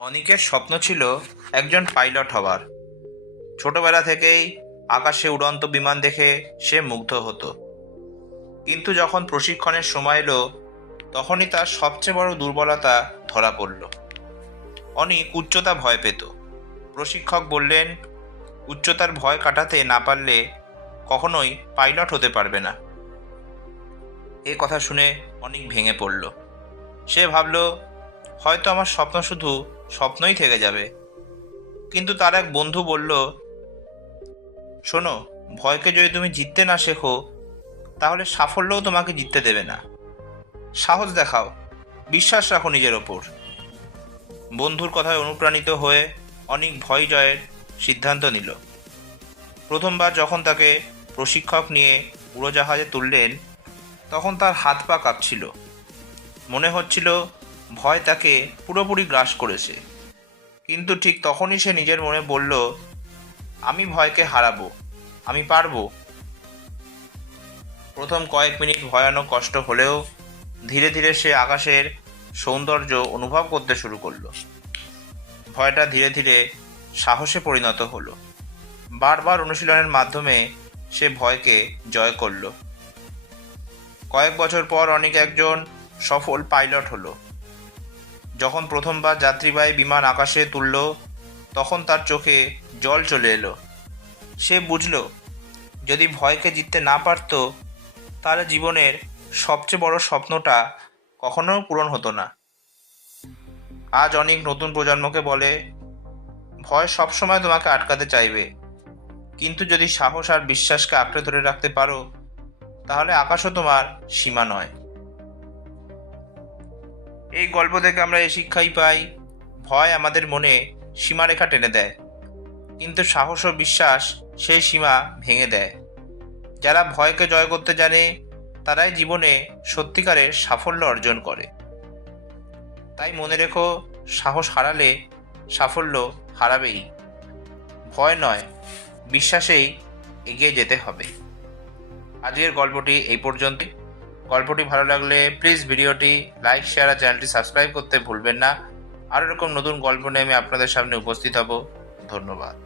অনিকের স্বপ্ন ছিল একজন পাইলট হবার। ছোটবেলা থেকেই আকাশে উড়ন্ত বিমান দেখে সে মুগ্ধ হতো। কিন্তু যখন প্রশিক্ষণের সময় এলো, তখনই তার সবচেয়ে বড় দুর্বলতা ধরা পড়ল। অনিক উচ্চতা ভয় পেত। প্রশিক্ষক বললেন, উচ্চতার ভয় কাটাতে না পারলে কখনোই পাইলট হতে পারবে না। এ কথা শুনে অনিক ভেঙে পড়ল। সে ভাবল, হয়তো আমার স্বপ্ন শুধু স্বপ্নই থেকে যাবে। কিন্তু তার এক বন্ধু বলল, শোনো, ভয়কে যদি তুমি জিততে না শেখো, তাহলে সাফল্যও তোমাকে জিততে দেবে না। সাহস দেখাও, বিশ্বাস রাখো নিজের ওপর। বন্ধুর কথায় অনুপ্রাণিত হয়ে অনেক ভয় জয়ের সিদ্ধান্ত নিল। প্রথমবার যখন তাকে প্রশিক্ষক নিয়ে উড়োজাহাজে তুললেন, তখন তার হাত পা কাঁপছিল। মনে হচ্ছিল ভয় তাকে পুরোপুরি গ্রাস করেছে। কিন্তু ঠিক তখনই সে নিজের মনে বলল, আমি ভয়কে হারাবো, আমি পারবো। প্রথম কয়েক মিনিট ভয়ানক কষ্ট হলেও ধীরে ধীরে সে আকাশের সৌন্দর্য অনুভব করতে শুরু করলো। ভয়টা ধীরে ধীরে সাহসে পরিণত হলো। বারবার অনুশীলনের মাধ্যমে সে ভয়কে জয় করলো। কয়েক বছর পর অনেক একজন সফল পাইলট হলো। যখন প্রথমবার যাত্রীবাহী বিমান আকাশে তুলল, তখন তার চোখে জল চলে এলো। সে বুঝল, যদি ভয়কে জিততে না পারত, তাহলে জীবনের সবচেয়ে বড় স্বপ্নটা কখনো পূরণ হতো না। আজ অনেক নতুন প্রজন্মকে বলে, ভয় সবসময় তোমাকে আটকাতে চাইবে, কিন্তু যদি সাহস আর বিশ্বাসকে আঁকড়ে ধরে রাখতে পারো, তাহলে আকাশও তোমার সীমা নয়। এই গল্প থেকে আমরা এই শিক্ষাই পাই, ভয় আমাদের মনে সীমারেখা টেনে দেয়, কিন্তু সাহস ও বিশ্বাস সেই সীমা ভেঙে দেয়। যারা ভয়কে জয় করতে জানে, তারাই জীবনে সত্যিকারের সাফল্য অর্জন করে। তাই মনে রেখো, সাহস হারালে সাফল্য হারাবেই। ভয় নয়, বিশ্বাসেই এগিয়ে যেতে হবে। আজকের গল্পটি এই পর্যন্তই। গল্পটি ভালো লাগলে প্লিজ ভিডিওটি লাইক, শেয়ার আর চ্যানেলটি সাবস্ক্রাইব করতে ভুলবেন না। আরও এরকম নতুন গল্প নিয়ে আমি আপনাদের সামনে উপস্থিত হব। ধন্যবাদ।